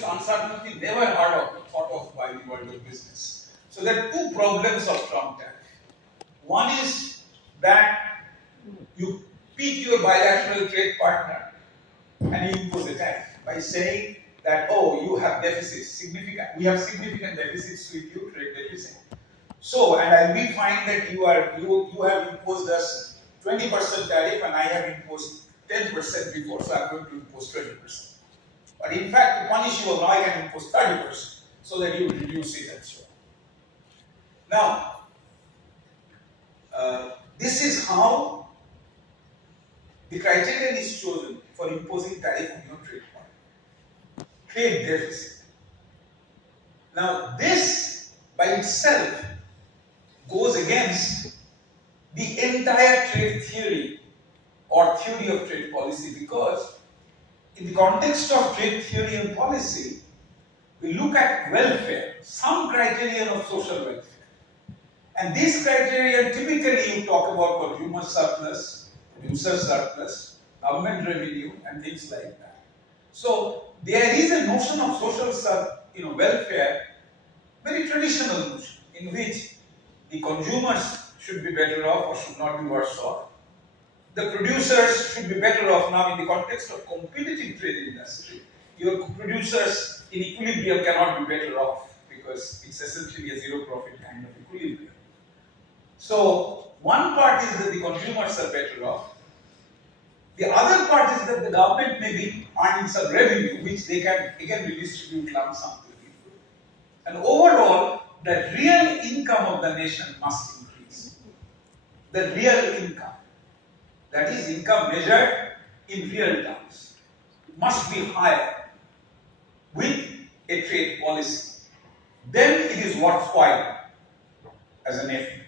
introduced uncertainty never thought of by the world of business. So there are two problems of Trump tariff. One is that you pick your bilateral trade partner and you impose a tariff by saying that, oh, you have deficits, we have significant deficits with you, trade deficit. So, and we find that you have imposed us 20% tariff and I have imposed 10% before, so I'm going to impose 20%. But in fact, to punish you, now I can impose 30% so that you reduce it and so on. Now, this is how the criterion is chosen for imposing tariff on your trade partner. Trade deficit. Now, this by itself goes against the entire trade theory or theory of trade policy, because in the context of trade theory and policy, we look at welfare, some criterion of social welfare. And this criterion, typically you talk about consumer surplus, producer surplus, government revenue, and things like that. So there is a notion of social welfare, very traditional notion, in which the consumers should be better off or should not be worse off. The producers should be better off. Now, in the context of competitive trade industry, your producers in equilibrium cannot be better off because it's essentially a zero profit kind of equilibrium. So, one part is that the consumers are better off. The other part is that the government may be earning some revenue which they can again redistribute lump sum to people. And overall, the real income of the nation must increase. The real income, that is income measured in real terms, must be higher with a trade policy. Then it is worthwhile as an effort.